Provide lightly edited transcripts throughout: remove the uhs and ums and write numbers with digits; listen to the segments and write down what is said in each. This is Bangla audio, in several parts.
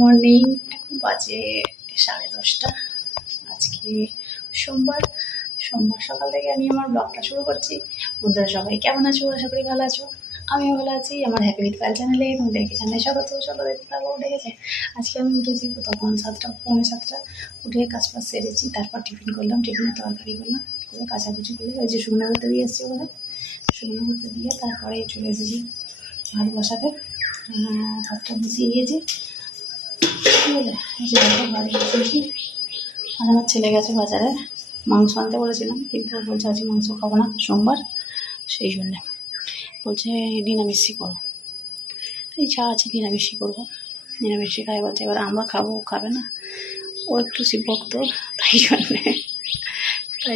মর্নিং। এখন বাজে 10:30। আজকে সোমবার। সকাল থেকে আমি আমার ব্লগটা শুরু করছি। বন্ধুরা সবাই কেমন আছো? আশা করি ভালো আছো। আমিও ভালো আছি। আমার হ্যাপি উইথ পায়েল চ্যানেলে তোমাদেরকে জানাই স্বাগত। চলো দেখতে থাকো। উঠে গেছে আজকে আমি উঠেছি তখন 7টা, পৌনে 7টা। উঠে কাজ বাজ সেরেছি, তারপর টিফিন করলাম। টিফিনে তরকারি করলাম, করে কাচাকুচি করে ওই যে শুকনো করতে দিয়ে এসেছি ওখানে। শুকনো করতে দিয়ে তারপরে চলে এসেছি ভাত বসাতে। ভাতটা বসিয়ে দিয়েছি। আর আমার ছেলে গেছে বাজারে, মাংস আনতে বলেছিলাম, কিন্তু বলছে আজকে মাংস খাবো না, সোমবার, সেই জন্যে বলছে নিরামিষই করো। এই যা আছে নিরামিষই করবো, নিরামিষই খাই বলছে। এবার আমরা খাবো, ও খাবে না। ও একটু শিবভক্ত, তাই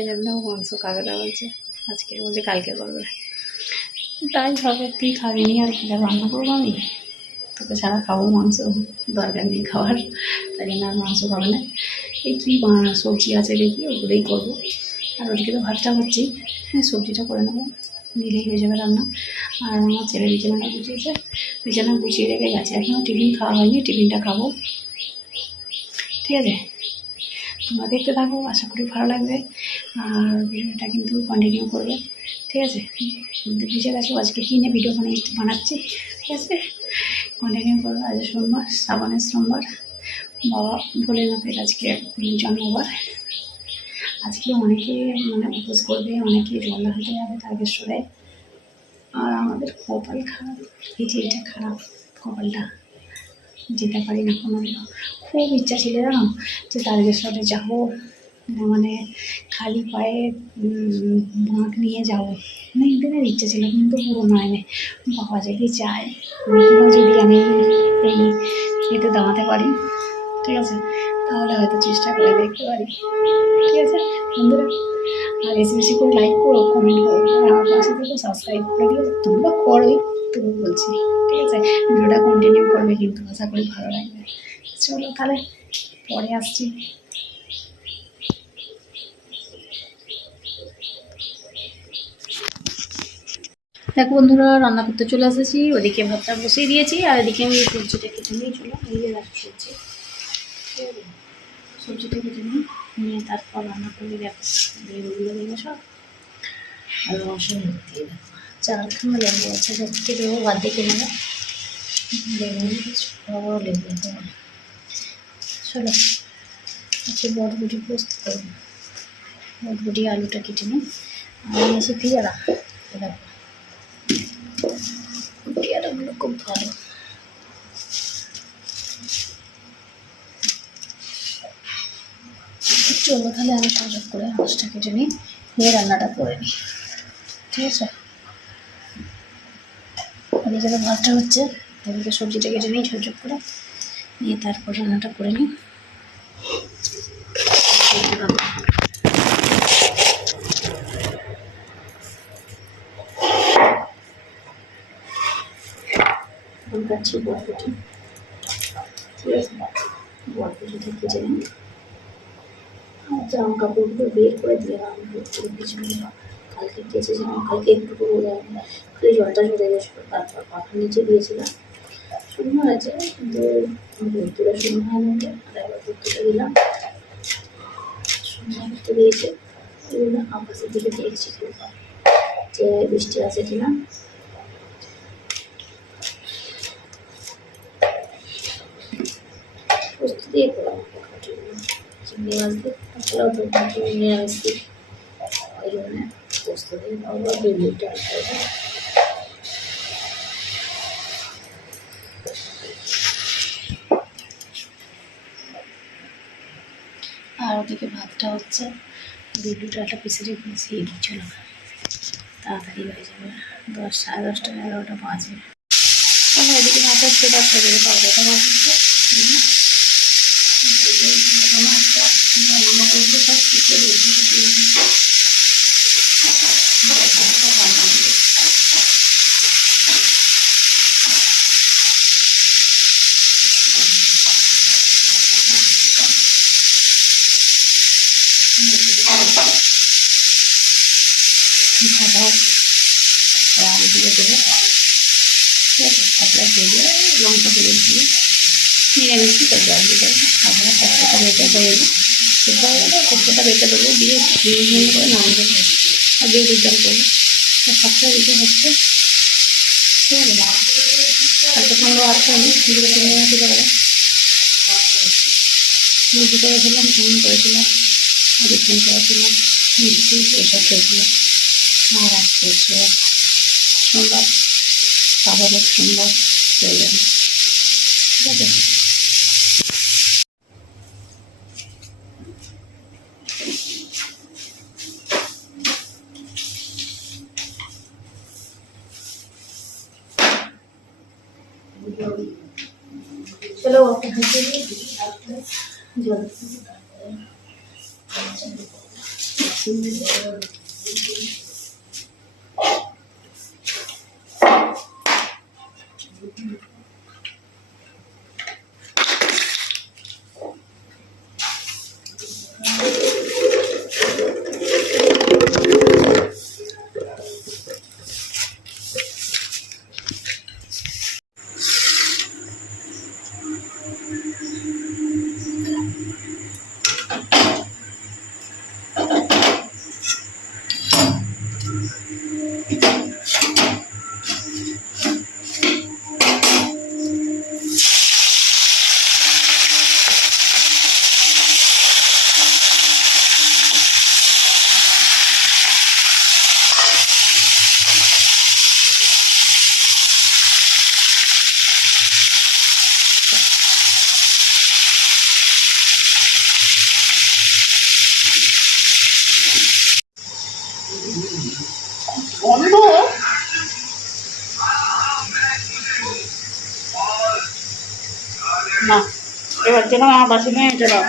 জন্য ও মাংস খাবে না বলছে। আজকে বলছে কালকে করবে। তাই হবে, তুই খাবি নি আর কি রান্না করবো আমি? তোকে ছাড়া খাবো মাংস, দরকার নেই খাওয়ার। তাই জন্য আর মাংস খাবে না। এই কী সবজি আছে দেখি, ওগুলোই করবো। আর ওদিকে তো ভাতটা হচ্ছি, হ্যাঁ সবজিটা করে নেবো, নিলেই হয়ে যাবে রান্না। আর আমার ছেলে বিছানাটা গুছিয়েছে, বিছানা গুছিয়ে রেখে গেছে। এখনও টিফিন খাওয়া হয়নি, টিফিনটা খাবো। ঠিক আছে, তোমরা দেখতে থাকো, আশা করি ভালো লাগবে। আর ভিডিওটা কিন্তু কন্টিনিউ করবে, ঠিক আছে? বুঝে গেছো আজকে কী নিয়ে ভিডিও বানাচ্ছি, ঠিক আছে? কন্টিনিউ করবে। আজ সোমবার, শ্রাবণের সোমবার, বাবা ভোলেনাথের আজকে জন্মবার। আজকে অনেকে উপোস করবে, অনেকে জল ঢালতে যাবে তারকেশ্বরে। আর আমাদের কপাল খারাপ, এই যে এটা খারাপ কপালটা, যেতে পারি না কোনোদিনও। খুব ইচ্ছা ছিল জানো যে তারকেশ্বরে যাবো, খালি পায়ে বাঁক নিয়ে যাবো, অনেক দিনের ইচ্ছে ছিল, কিন্তু পূরণ হয়নি। বাবা যদি চায়, যদি আমি এই এতে দাঁড়াতে পারি, ঠিক আছে, তাহলে হয়তো চেষ্টা করে দেখতে পারি। ঠিক আছে বন্ধুরা, আর বেশি বেশি করে লাইক করো, কমেন্ট করো, আর আমার পাশে থেকে সাবস্ক্রাইব করে দিও। তোমরা করোই, তবু বলছি, ঠিক আছে? ভিডিওটা কন্টিনিউ করবে কিন্তু, আশা করি ভালো লাগবে। চলো তাহলে পরে আসছি। দেখো বন্ধুরা, রান্না করতে চলে এসেছি। ওদিকে ভাতটা বসিয়ে দিয়েছি, আর এদিকে আমি সবজিটা কেটে নিয়ে চলো, নিয়ে রাখি সবজি। সবজিটা কেটে নিয়ে তারপর রান্না করে দেখো, বেগুনগুলো দেবো সব, আর মশলা দিয়ে দেবো। চারখানা লেবু আছে, সবকে দেবো, ভাত দেখে নেবো। লেবু বড় লেবু দেবো। চলো আজকে বটবুটি পোস্ত করবো। বটবুটি আলুটা কেটে নিই। আর এসে পেয়ারা, দেখো পেয়ারাগুলো খুব ভালো। চলো তাহলে আমি সহযোগ করে মাছটা কেটে নিই, নিয়ে রান্নাটা করে নিই, ঠিক আছে? ওদিকে তো ভাতটা হচ্ছে, ওদিকে সবজিটা কেটে নিই সহযোগ করে, নিয়ে তারপর রান্নাটা করে নিই। কাটছি বটবুটি, ঠিক আছে? বটবুটিটা কেটে নিই। জামা কাপড়গুলো বের করে দিলাম, পিছনে কালকে কেচেছিলাম, কালকে একটু খালি জলটা ঝরে গেছিলো, তারপর পাখার নিচে দিয়েছিলাম। শুকনো আছে, কিন্তু রোদ্দুরে শুকনো হয় না, আর একবার রোদ্দুরে দিলাম, শুকনো করতে দিয়েছে। ওইগুলো আকাশের দিকে দেখছি যে বৃষ্টি আছে কিনা। পোস্ত দিয়ে করলাম, চিংড়ি মাছ দিয়ে ভালো তো নিরামিষ দিই, ওই জন্য পোস্ত দিয়ে খাবো, 2 লিটার খাবো। আর ওদিকে ভাতটা হচ্ছে, বিউলিটা একটা পিসে মিশিয়ে দিচ্ছিল, তাড়াতাড়ি হয়ে যাবে। 10, 10:30, 11টা বাজে। এদিকে ভাত হচ্ছে, তারপরে বেড়ে পাউডারটা বাজছে, সব কিছু ভাজা আলু দিয়ে দেবো, ঠিক আছে? তারপরে ভেজে লঙ্কা হলুদ দিয়ে নিরামিষই তো জল দিয়ে দেবো। তারপরে পোস্তটা বেটে হয়ে গেলো, সিদ্ধ হয়ে গেলে পোস্তটা বেটে দেবো, দিয়ে ঝিরিঝিরি করে নাম দেবো আর দিয়ে দুধ জল করবো। সবটা দিতে হচ্ছে, ঠিক আছে। কালকে সঙ্গে আসতে আমি দুটো তিন দিন করে লুচি করেছিলাম, ঘুম করেছিলাম, চিকেন করেছিলাম, মিষ্টি এসব খেয়েছিলাম। আর আজকে হচ্ছে সোমবার, খাবারের সোমবার হয়ে যাবে, ঠিক আছে। চলো বন্ধ না, এবার যেন আমার বাসি নিয়ে এটা দাও।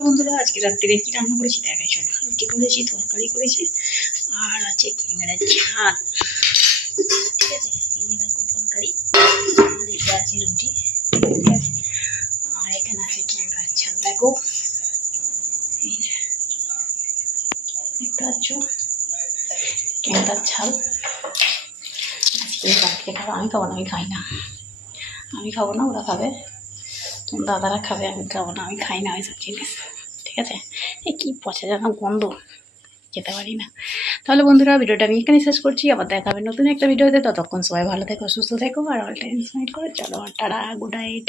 বন্ধুরা আজকে রাত্রিরে কি রান্না করেছি দেখাই, চলো। রুটি করেছি, তরকারি করেছি, আর আছে চিংড়ার ঝাল, ঠিক আছে। এই দেখো তরকারি, আর এটা আছে রুটি, ঠিক আছে। আর এখানে আছে চিংড়ার ঝাল, দেখো এই যে দেখতে পাচ্ছ চিংড়ার ঝাল। আজকে রাত্রে খাবো, আমি খাবো না, আমি খাই না, আমি খাবো না, ওরা খাবে, তোমার দাদারা খাবে, আমি খাবো না, আমি খাই না ওইসব জিনিস, ঠিক আছে। এই কী পচা যেন গন্ধ, খেতে পারি না। তাহলে বন্ধুরা ভিডিওটা আমি এখানে শেষ করছি, আবার দেখা হবে নতুন একটা ভিডিওতে। ততক্ষণ সবাই ভালো থেকো, সুস্থ থেকো, আর অল টাইম স্মাইল করে চলো, টাটা, গুড নাইট।